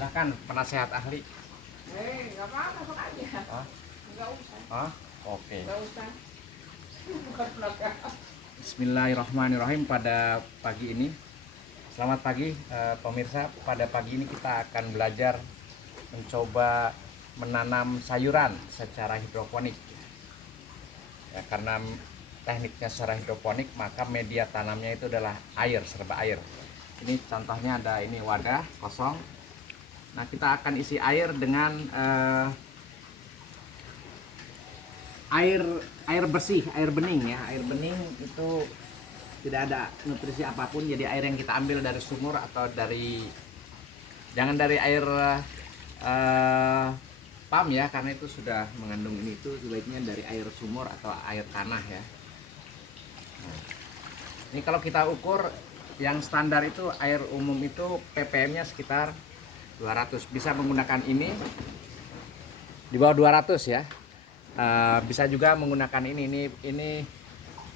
Silahkan penasehat ahli. Nggak apa-apa, sok aja. Hah? Nggak usah. Hah? Oke. Nggak usah. Bukan penasehat. Bismillahirrahmanirrahim. Pada pagi ini, selamat pagi pemirsa. Pada pagi ini kita akan belajar mencoba menanam sayuran secara hidroponik. Ya, karena tekniknya secara hidroponik, maka media tanamnya itu adalah air, serba air. Ini contohnya ada ini wadah kosong. Nah, kita akan isi air dengan air bersih, air bening ya. Air bening itu tidak ada nutrisi apapun, jadi air yang kita ambil dari sumur atau dari, jangan dari air pam ya, karena itu sudah mengandung ini. Itu sebaiknya dari air sumur atau air tanah ya. Nah, ini kalau kita ukur yang standar itu air umum itu ppm-nya sekitar 200. Bisa menggunakan ini di bawah 200 ya. Bisa juga menggunakan ini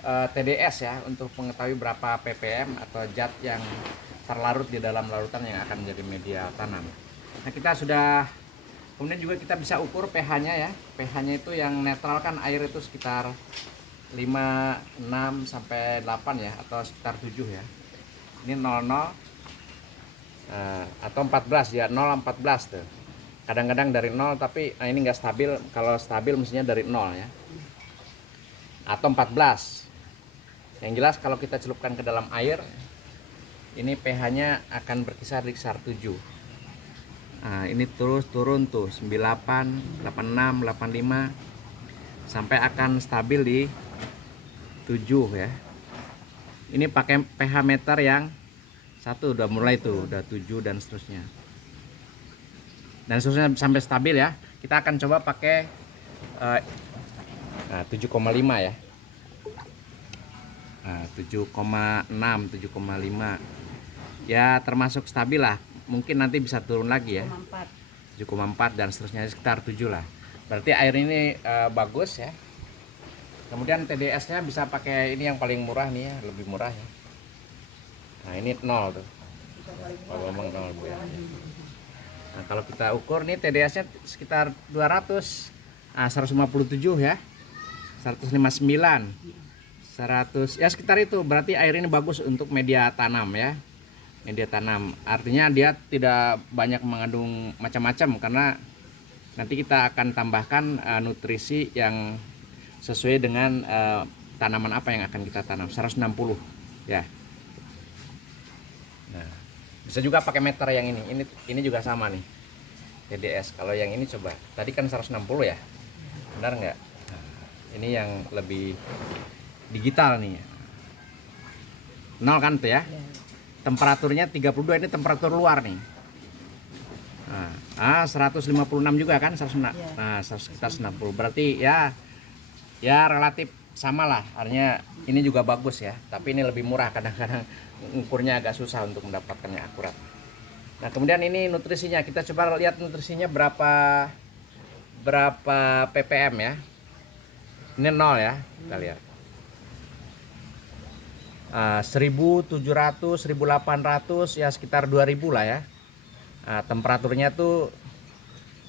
TDS ya, untuk mengetahui berapa ppm atau zat yang terlarut di dalam larutan yang akan menjadi media tanam. Nah, kita sudah, kemudian juga kita bisa ukur pH-nya ya. pH-nya itu yang netral kan air itu sekitar 5, 6 sampai 8 ya, atau sekitar 7 ya. Ini 00 atau 14 ya, 0 14 tuh. Kadang-kadang dari 0, tapi ini nggak stabil. Kalau stabil mestinya dari 0 ya, atau 14. Yang jelas kalau kita celupkan ke dalam air, ini pH-nya akan berkisar di kisar 7. Nah, ini terus turun tuh 98, 86, 85 sampai akan stabil di 7 ya. Ini pakai pH meter yang satu, udah mulai tuh, udah 7 dan seterusnya. Dan seterusnya sampai stabil ya. Kita akan coba pakai 7,5 ya. 7,6, 7,5. Ya termasuk stabil lah. Mungkin nanti bisa turun lagi ya. 7,4 dan seterusnya, sekitar 7 lah. Berarti air ini bagus ya. Kemudian TDS-nya bisa pakai ini yang paling murah nih ya, lebih murah ya. Nah, ini 0 tuh. Kalau ngomong 0 Bu ya. Nah, kalau kita ukur nih TDS-nya sekitar 200. 157 ya. 159. 100 ya, sekitar itu. Berarti air ini bagus untuk media tanam ya. Media tanam. Artinya dia tidak banyak mengandung macam-macam, karena nanti kita akan tambahkan nutrisi yang sesuai dengan tanaman apa yang akan kita tanam. 160 ya. Nah, bisa juga pakai meter yang ini juga sama nih TDS. Kalau yang ini coba, tadi kan 160 ya, benar nggak? Nah, ini yang lebih digital nih, 0 kan tuh ya. Temperaturnya 32, ini temperatur luar nih. Nah, 156 juga kan, 100, nah sekitar 90. Berarti ya relatif sama lah. Artinya ini juga bagus ya, tapi ini lebih murah. Kadang-kadang ukurnya agak susah untuk mendapatkannya akurat. Nah, kemudian ini nutrisinya, kita coba lihat nutrisinya berapa ppm ya. Ini 0 ya, kita lihat. 1700, 1800 ya, sekitar 2000 lah ya. Temperaturnya tuh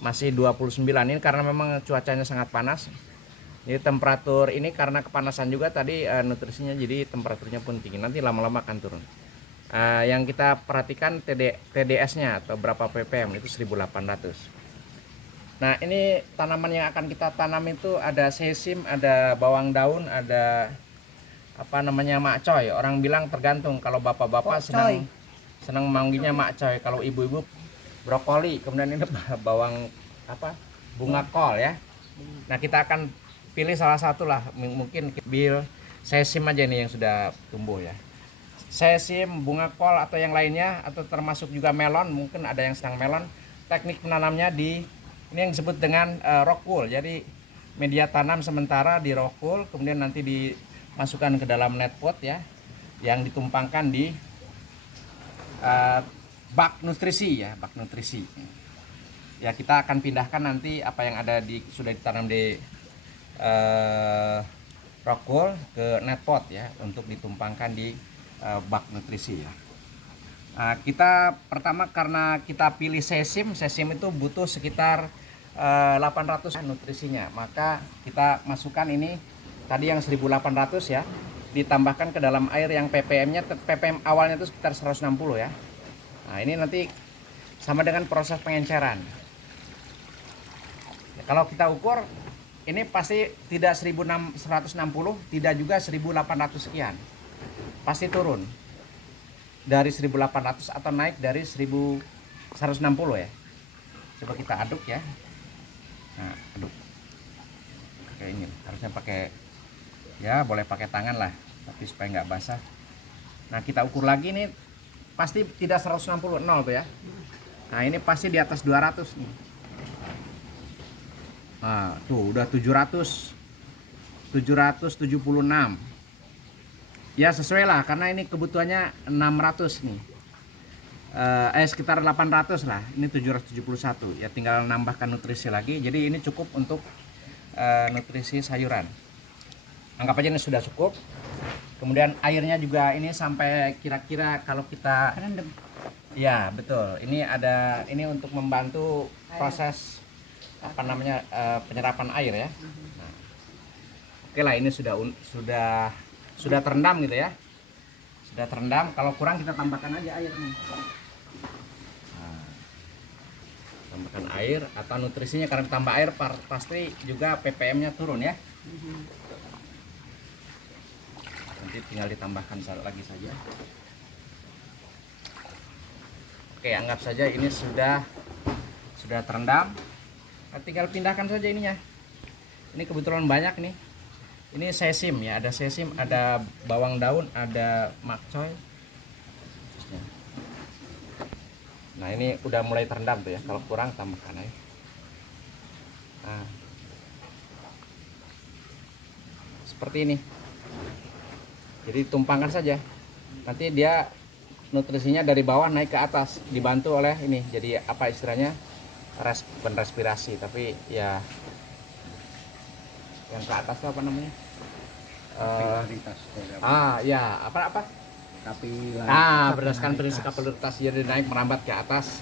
masih 29. Ini karena memang cuacanya sangat panas. Jadi temperatur ini karena kepanasan juga tadi, nutrisinya, jadi temperaturnya pun tinggi. Nanti lama-lama akan turun. Yang kita perhatikan TDS-nya atau berapa ppm itu 1800. Nah, ini tanaman yang akan kita tanam itu ada sesim, ada bawang daun, ada apa namanya makcoy. Orang bilang tergantung, kalau bapak-bapak senang manggilnya makcoy, kalau ibu-ibu brokoli. Kemudian ini bawang apa, bunga kol ya. Nah, kita akan pilih salah satu lah, mungkin bil sesim aja nih yang sudah tumbuh ya. Sesim, bunga kol atau yang lainnya, atau termasuk juga melon, mungkin ada yang sedang melon. Teknik menanamnya ini yang disebut dengan rock wool. Jadi media tanam sementara di rock wool, kemudian nanti dimasukkan ke dalam net pot ya, yang ditumpangkan di bak nutrisi ya, bak nutrisi. Ya, kita akan pindahkan nanti apa yang ada sudah ditanam di rock wool ke net pot ya, untuk ditumpangkan di bak nutrisi ya. Kita pertama karena kita pilih sesim itu butuh sekitar 800 nutrisinya. Maka kita masukkan ini tadi yang 1800 ya, ditambahkan ke dalam air yang ppm-nya ppm awalnya itu sekitar 160 ya. Nah, ini nanti sama dengan proses pengenceran. Ya, kalau kita ukur ini pasti tidak 160, tidak juga 1800 sekian. Pasti turun dari 1800 atau naik dari 1160 ya. Coba kita aduk ya. Nah, aduk. Kayak ini, harusnya pakai, ya boleh pakai tangan lah, tapi supaya nggak basah. Nah, kita ukur lagi nih, pasti tidak 160, nol tuh ya. Nah, ini pasti di atas 200 nih. Nah, tuh udah 776. Ya sesuai lah, karena ini kebutuhannya 600 nih. Sekitar 800 lah. Ini 771. Ya tinggal nambahkan nutrisi lagi. Jadi ini cukup untuk nutrisi sayuran. Anggap aja ini sudah cukup. Kemudian airnya juga ini sampai kira-kira kalau kita Rendam. ya betul. Ini ada ini untuk membantu proses apa namanya penyerapan air ya. Nah, oke lah, ini sudah terendam gitu ya. Sudah terendam. Kalau kurang kita tambahkan aja air nih. Nah, tambahkan air atau nutrisinya, karena tambah air pasti juga ppm-nya turun ya. Nanti tinggal ditambahkan lagi saja. Oke, anggap saja ini sudah terendam. Nah, tinggal pindahkan saja ininya. Ini kebetulan banyak nih. Ini sesim ya, ada sesim, ada bawang daun, ada makcoy. Nah, ini udah mulai terendam tuh ya. Kalau kurang tambahkan aja. Nah, seperti ini. Jadi tumpangkan saja. Nanti dia nutrisinya dari bawah naik ke atas, dibantu oleh ini. Jadi apa istilahnya? Respirasi, tapi ya yang ke atas itu apa namanya? Ya apa? Berdasarkan prinsip kapilaritas, jadi naik merambat ke atas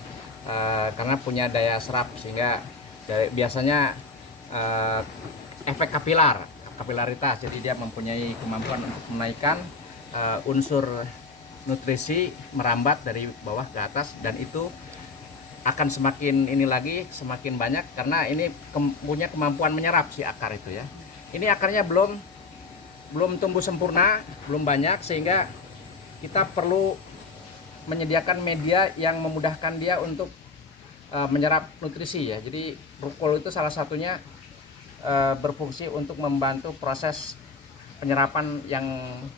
karena punya daya serap, sehingga biasanya efek kapilaritas, jadi dia mempunyai kemampuan untuk menaikkan unsur nutrisi merambat dari bawah ke atas, dan itu akan semakin ini lagi, semakin banyak karena ini punya kemampuan menyerap si akar itu ya. Ini akarnya belum tumbuh sempurna, belum banyak, sehingga kita perlu menyediakan media yang memudahkan dia untuk menyerap nutrisi ya. Jadi rukul itu salah satunya berfungsi untuk membantu proses penyerapan yang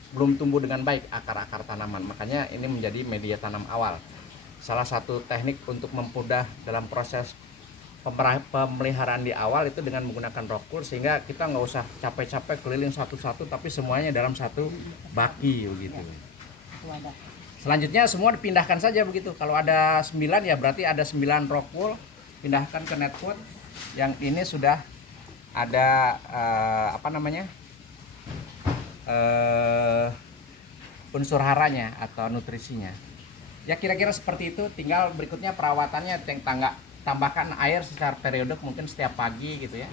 belum tumbuh dengan baik akar-akar tanaman. Makanya ini menjadi media tanam awal. Salah satu teknik untuk mempermudah dalam proses pemeliharaan di awal itu dengan menggunakan rokul, sehingga kita nggak usah capek-capek keliling satu-satu, tapi semuanya dalam satu baki begitu. Selanjutnya semua dipindahkan saja begitu. Kalau ada 9 ya berarti ada 9 rokul, pindahkan ke netpot. Yang ini sudah ada unsur haranya atau nutrisinya. Ya kira-kira seperti itu. Tinggal berikutnya perawatannya, tambahkan air secara periodik, mungkin setiap pagi gitu ya.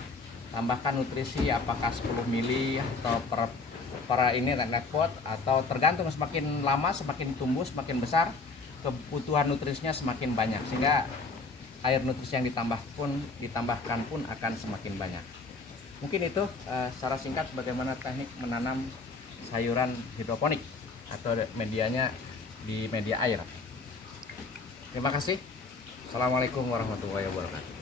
Tambahkan nutrisi apakah 10 mili atau per ini netpot, atau tergantung, semakin lama semakin tumbuh semakin besar, kebutuhan nutrisinya semakin banyak, sehingga air nutrisi yang ditambahkan pun akan semakin banyak. Mungkin itu secara singkat bagaimana teknik menanam sayuran hidroponik atau medianya di media air. Terima kasih. Assalamualaikum warahmatullahi wabarakatuh.